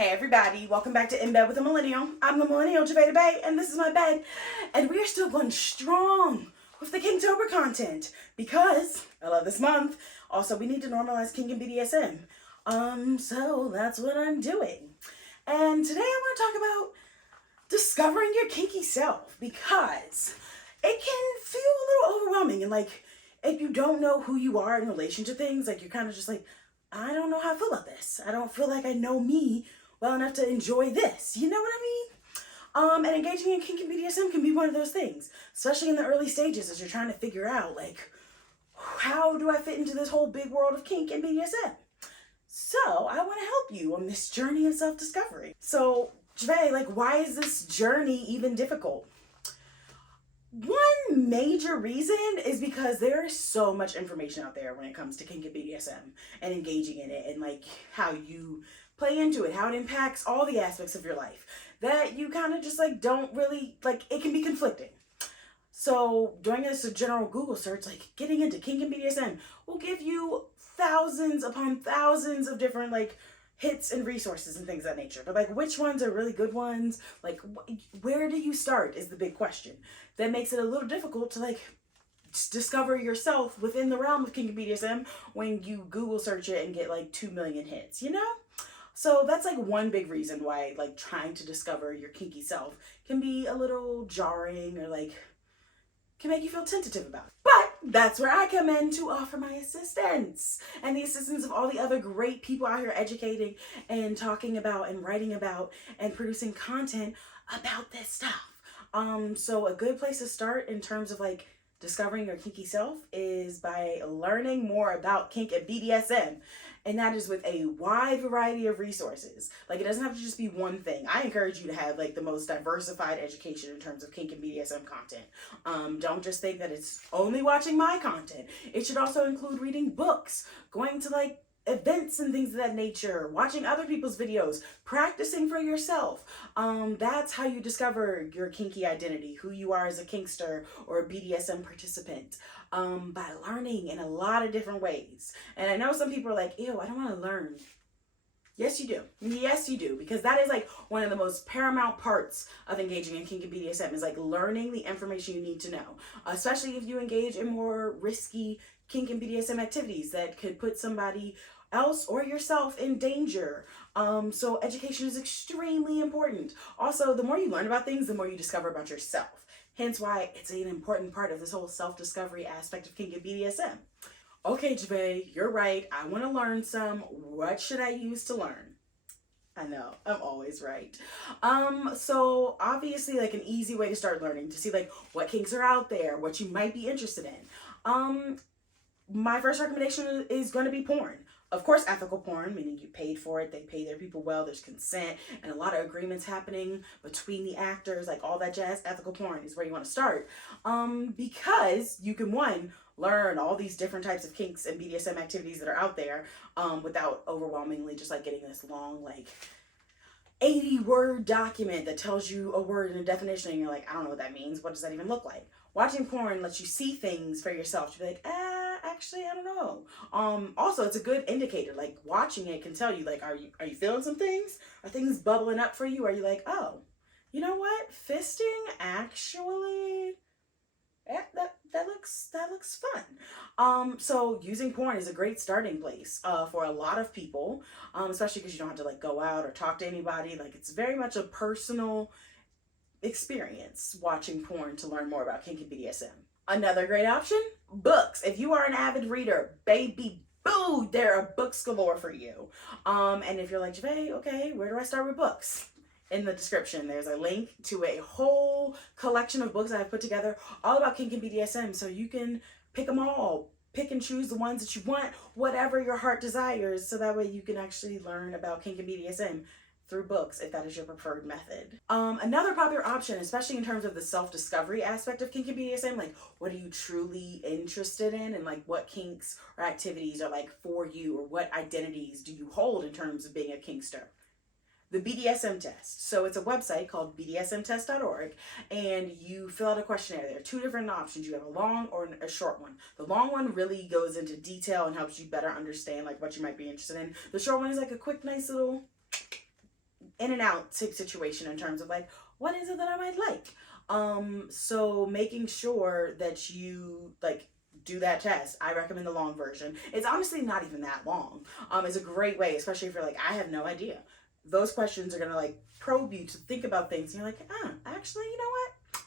Hey everybody, welcome back to In Bed with a Millennial. I'm the Millennial, Javeda Bay, and this is my bed. And we are still going strong with the Kinktober content because I love this month. Also, we need to normalize Kink and BDSM. So that's what I'm doing. And today I want to talk about discovering your kinky self because it can feel a little overwhelming and like if you don't know who you are in relation to things, like you're kind of just like, I don't know how I feel about this. I don't feel like I know me well enough to enjoy this. You know what I mean? And engaging in kink and BDSM can be one of those things, especially in the early stages as you're trying to figure out, like, how do I fit into this whole big world of kink and BDSM? So I want to help you on this journey of self-discovery. So, Jave, like, why is this journey even difficult? One major reason is because there is so much information out there when it comes to kink and BDSM and engaging in it and like how you play into it, how it impacts all the aspects of your life that you kind of just like don't really like. It can be conflicting. So doing this a general Google search, like getting into kink and BDSM will give you thousands upon thousands of different like hits and resources and things of that nature. But like, which ones are really good ones? Like, where do you start is the big question. That makes it a little difficult to like discover yourself within the realm of kink and BDSM when you Google search it and get like 2 million hits, you know? So that's like one big reason why like trying to discover your kinky self can be a little jarring or like can make you feel tentative about it. But that's where I come in to offer my assistance and the assistance of all the other great people out here educating and talking about and writing about and producing content about this stuff. So a good place to start in terms of like discovering your kinky self is by learning more about kink and BDSM. And that is with a wide variety of resources. Like, it doesn't have to just be one thing. I encourage you to have like the most diversified education in terms of kink and BDSM content. Don't just think that it's only watching my content. It should also include reading books, going to like events and things of that nature, watching other people's videos, practicing for yourself. That's how you discover your kinky identity, who you are as a kinkster or a BDSM participant, by learning in a lot of different ways. And I know some people are like, ew, I don't want to learn. Yes, you do. Yes, you do. Because that is like one of the most paramount parts of engaging in kink and BDSM is like learning the information you need to know, especially if you engage in more risky kink and BDSM activities that could put somebody else or yourself in danger. So education is extremely important. Also, the more you learn about things, the more you discover about yourself. Hence why it's an important part of this whole self-discovery aspect of kink and BDSM. Okay, Jave, you're right. I want to learn some. What should I use to learn? I know, I'm always right. So obviously like an easy way to start learning to see like what kinks are out there, what you might be interested in. My first recommendation is going to be porn. Of course, ethical porn, meaning you paid for it, they pay their people well, there's consent, and a lot of agreements happening between the actors, like all that jazz. Ethical porn is where you want to start. Because you can, one, learn all these different types of kinks and BDSM activities that are out there without overwhelmingly just like getting this long, like 80-word document that tells you a word and a definition and you're like, I don't know what that means. What does that even look like? Watching porn lets you see things for yourself. To be like, actually, I don't know. Also, it's a good indicator. Like watching it can tell you, like, are you feeling some things? Are things bubbling up for you? Are you like, oh, you know what? Fisting actually, that looks fun. So using porn is a great starting place for a lot of people, especially because you don't have to like go out or talk to anybody. Like it's very much a personal experience watching porn to learn more about kink and BDSM. Another great option, books. If you are an avid reader, baby boo, there are books galore for you. And if you're like, Jave, okay, where do I start with books? In the description, there's a link to a whole collection of books I have put together all about kink and BDSM, so you can pick them all. Pick and choose the ones that you want, whatever your heart desires, so that way you can actually learn about kink and BDSM through books if that is your preferred method. Another popular option, especially in terms of the self-discovery aspect of kink and BDSM, like what are you truly interested in and like what kinks or activities are like for you, or what identities do you hold in terms of being a kinkster? The BDSM test. So it's a website called bdsmtest.org and you fill out a questionnaire. There are two different options. You have a long or a short one. The long one really goes into detail and helps you better understand like what you might be interested in. The short one is like a quick, nice little in and out situation in terms of like, what is it that I might like? So making sure that you like do that test. I recommend the long version. It's honestly not even that long. It's a great way, especially if you're like, I have no idea. Those questions are gonna like probe you to think about things, and you're like, actually, you know what?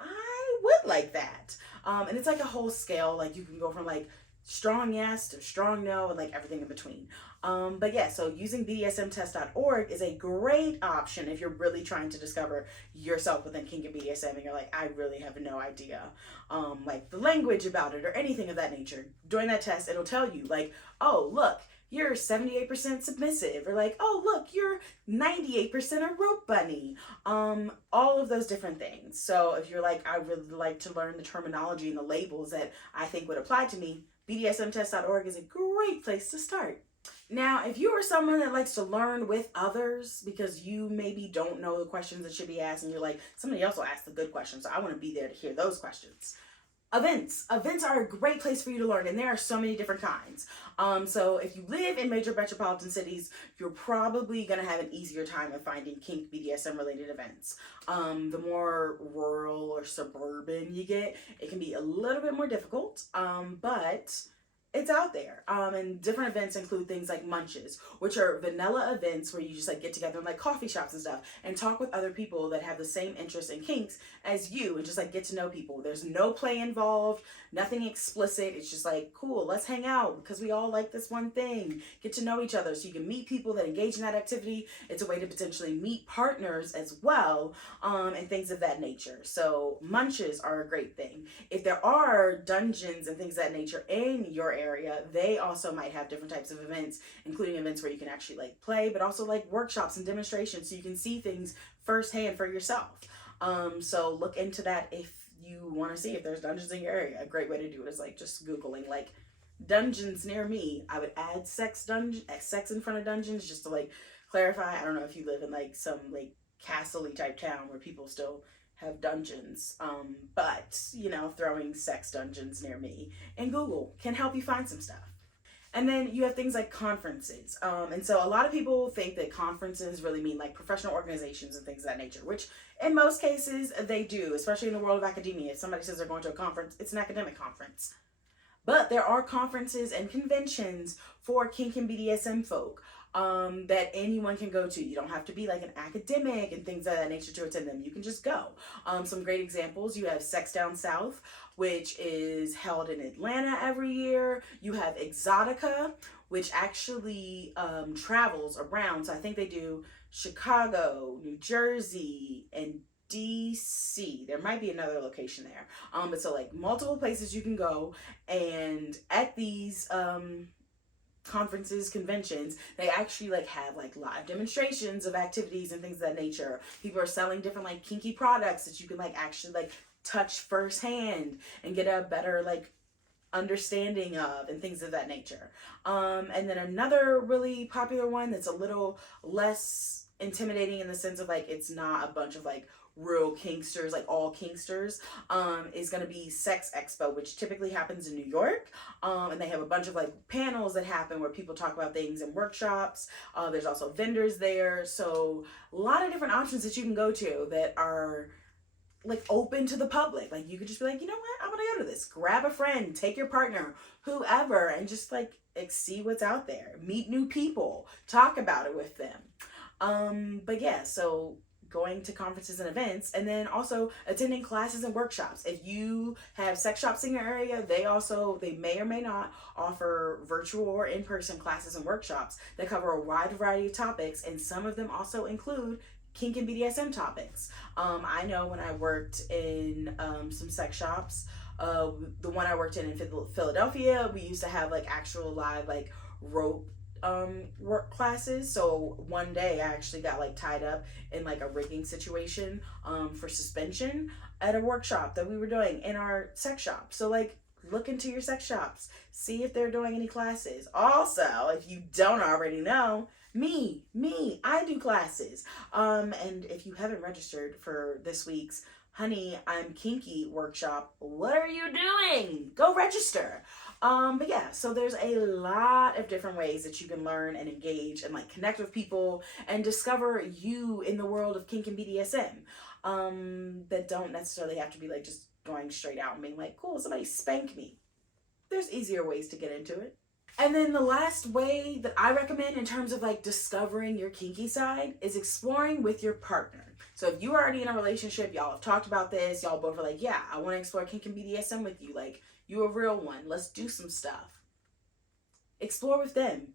I would like that. And it's like a whole scale. Like you can go from like strong yes to strong no and like everything in between. But yeah, so using bdsmtest.org is a great option if you're really trying to discover yourself within kink and BDSM and you're like, I really have no idea, like the language about it or anything of that nature. During that test, it'll tell you like, oh, look, you're 78% submissive, or like, oh, look, you're 98% a rope bunny. All of those different things. So if you're like, I really like to learn the terminology and the labels that I think would apply to me, bdsmtest.org is a great place to start. Now, if you are someone that likes to learn with others because you maybe don't know the questions that should be asked and you're like, somebody else will ask the good questions, so I want to be there to hear those questions. Events are a great place for you to learn, and there are so many different kinds. So if you live in major metropolitan cities, you're probably going to have an easier time of finding kink BDSM related events. The more rural or suburban you get, it can be a little bit more difficult, but it's out there. And different events include things like munches, which are vanilla events where you just like get together in like coffee shops and stuff and talk with other people that have the same interests in kinks as you and just like get to know people. There's no play involved, nothing explicit. It's just like, cool, let's hang out because we all like this one thing. Get to know each other so you can meet people that engage in that activity. It's a way to potentially meet partners as well, and things of that nature. So munches are a great thing. If there are dungeons and things of that nature in your area, they also might have different types of events, including events where you can actually like play, but also like workshops and demonstrations so you can see things firsthand for yourself. So look into that if you want to see if there's dungeons in your area. A great way to do it is like just Googling like dungeons near me. I would add sex in front of dungeons just to like clarify. I don't know if you live in like some like castle-y type town where people still have dungeons, but you know, throwing sex dungeons near me in Google can help you find some stuff. And then you have things like conferences. And so a lot of people think that conferences really mean like professional organizations and things of that nature, which in most cases they do, especially in the world of academia. If somebody says they're going to a conference, it's an academic conference. But there are conferences and conventions for kink and BDSM folk that anyone can go to. You don't have to be like an academic and things of that nature to attend them. You can just go. Some great examples, you have Sex Down South, which is held in Atlanta every year. You have Exotica, which actually travels around. So I think they do Chicago, New Jersey, and DC. There might be another location there. But so like multiple places you can go, and at these conferences, conventions, they actually like have like live demonstrations of activities and things of that nature. People are selling different like kinky products that you can like actually like touch firsthand and get a better like understanding of and things of that nature. And then another really popular one that's a little less intimidating in the sense of like it's not a bunch of like real kinksters, like all kinksters, is going to be Sex Expo, which typically happens in New York. And they have a bunch of like panels that happen where people talk about things and workshops. There's also vendors there. So a lot of different options that you can go to that are like open to the public. Like you could just be like, you know what, I'm gonna go to this. Grab a friend, take your partner, whoever, and just like see what's out there. Meet new people, talk about it with them. But yeah, so going to conferences and events, and then also attending classes and workshops. If you have sex shops in your area, they may or may not offer virtual or in-person classes and workshops that cover a wide variety of topics, and some of them also include kink and BDSM topics. I know when I worked in some sex shops, the one I worked in Philadelphia, we used to have like actual live like rope work classes. So one day I actually got like tied up in like a rigging situation for suspension at a workshop that we were doing in our sex shop. So like look into your sex shops, see if they're doing any classes. Also, if you don't already know, I do classes. And if you haven't registered for this week's honey, I'm kinky workshop. What are you doing? Go register. But yeah, so there's a lot of different ways that you can learn and engage and like connect with people and discover you in the world of kink and BDSM. That don't necessarily have to be like just going straight out and being like, cool, somebody spank me. There's easier ways to get into it. And then the last way that I recommend in terms of like discovering your kinky side is exploring with your partner. So if you're already in a relationship, y'all have talked about this, y'all both are like, yeah, I want to explore kink and BDSM with you. Like, you a real one. Let's do some stuff. Explore with them.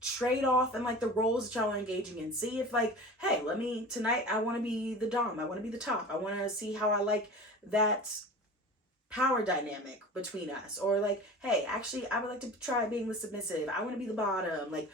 Trade off and like the roles that y'all are engaging in. See if like, hey, tonight I want to be the dom. I want to be the top. I want to see how I like that power dynamic between us. Or like, hey, actually I would like to try being the submissive. I want to be the bottom. Like,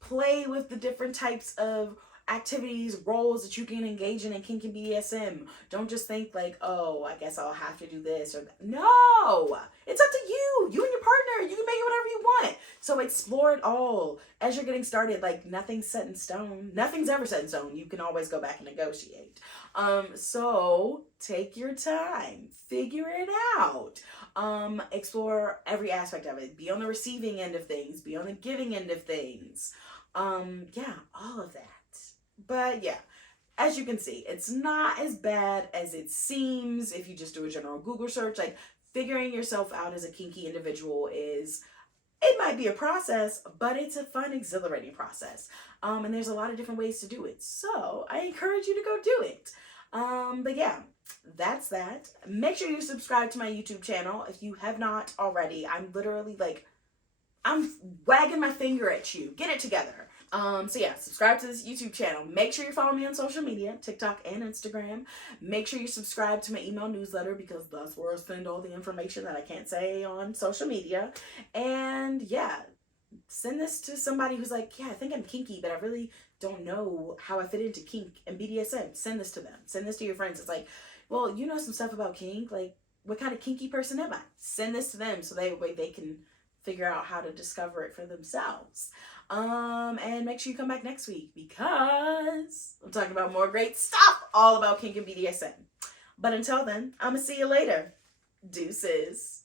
play with the different types of activities, roles that you can engage in kink and BDSM. Don't just think like, oh, I guess I'll have to do this or that. No, it's up to you. You and your partner, you can make it whatever you want. So explore it all as you're getting started. Like, nothing's set in stone. Nothing's ever set in stone. You can always go back and negotiate. So take your time, figure it out. Explore every aspect of it. Be on the receiving end of things, be on the giving end of things. Yeah, all of that. But yeah, as you can see, it's not as bad as it seems if you just do a general Google search. Like, figuring yourself out as a kinky individual it might be a process, but it's a fun, exhilarating process. And there's a lot of different ways to do it. So I encourage you to go do it. But yeah, that's that. Make sure you subscribe to my YouTube channel if you have not already. I'm literally like, I'm wagging my finger at you. Get it together. So yeah, subscribe to this YouTube channel. Make sure you follow me on social media, TikTok and Instagram. Make sure you subscribe to my email newsletter because that's where I send all the information that I can't say on social media. And yeah, send this to somebody who's like, yeah, I think I'm kinky, but I really don't know how I fit into kink and BDSM. Send this to them. Send this to your friends. It's like, well, you know some stuff about kink. Like, what kind of kinky person am I? Send this to them so they can figure out how to discover it for themselves. And make sure you come back next week because I'm talking about more great stuff all about kink and BDSM. But until then, I'm gonna see you later. Deuces.